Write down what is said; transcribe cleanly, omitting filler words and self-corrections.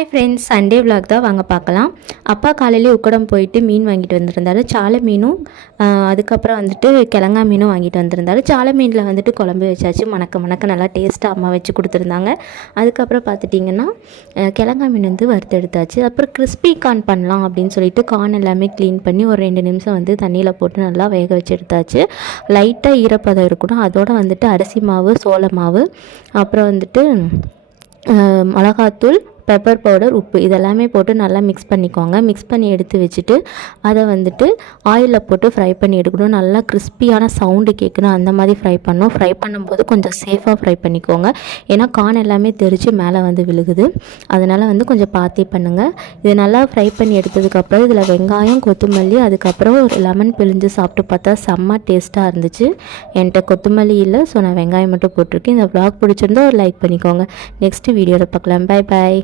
Hi friends, Sunday vlog தான் வாங்க பார்க்கலாம். அப்பா காலையிலே உக்கடம் போயிட்டு மீன் வாங்கிட்டு வந்திருந்தாரு. சாலை மீனும் அதுக்கப்புறம் வந்துட்டு கிழங்கா மீனும் வாங்கிட்டு வந்திருந்தாரு. சாலை மீனில் வந்துட்டு குழம்பு வச்சாச்சு. மணக்க நல்லா டேஸ்ட்டாக அம்மா வச்சு கொடுத்துருந்தாங்க. அதுக்கப்புறம் பார்த்துட்டிங்கன்னா கிழங்கா மீன் வந்து வறுத்து எடுத்தாச்சு. அப்புறம் கிறிஸ்பி கார்ன் பண்ணலாம் அப்படின்னு சொல்லிட்டு கார்ன் எல்லாமே க்ளீன் பண்ணி ஒரு 2 நிமிஷம் வந்து தண்ணியில் போட்டு நல்லா வேக வச்சு எடுத்தாச்சு. லைட்டாக ஈரப்பதம் இருக்கணும். அதோடு வந்துட்டு அரிசி மாவு, சோள மாவு, அப்புறம் வந்துட்டு மிளகாத்தூள், பெப்பர் பவுடர், உப்பு இதெல்லாமே போட்டு நல்லா மிக்ஸ் பண்ணிக்கோங்க. மிக்ஸ் பண்ணி எடுத்து வச்சுட்டு அதை வந்துட்டு ஆயிலில் போட்டு ஃப்ரை பண்ணி எடுக்கணும். நல்லா கிறிஸ்பியான சவுண்டு கேட்கணும். அந்த மாதிரி ஃப்ரை பண்ணணும். ஃப்ரை பண்ணும்போது கொஞ்சம் சேஃபாக ஃப்ரை பண்ணிக்கோங்க. ஏன்னா கார்ன் எல்லாமே தெரித்து மேலே வந்து விழுகுது. அதனால் வந்து கொஞ்சம் பார்த்தே பண்ணுங்கள். இது நல்லா ஃப்ரை பண்ணி எடுத்ததுக்கப்புறம் இதில் வெங்காயம், கொத்தமல்லி, அதுக்கப்புறம் ஒரு லெமன் பிழிஞ்சு சாப்பிட்டு பார்த்தா செம்ம டேஸ்ட்டாக இருந்துச்சு. என்கிட்ட கொத்தமல்லி இல்லை, ஸோ நான் வெங்காயம் மட்டும் போட்டிருக்கேன். இந்த vlog பிடிச்சிருந்தா ஒரு லைக் பண்ணிக்கோங்க. நெக்ஸ்ட் வீடியோவில் பார்க்கலாம். Bye bye.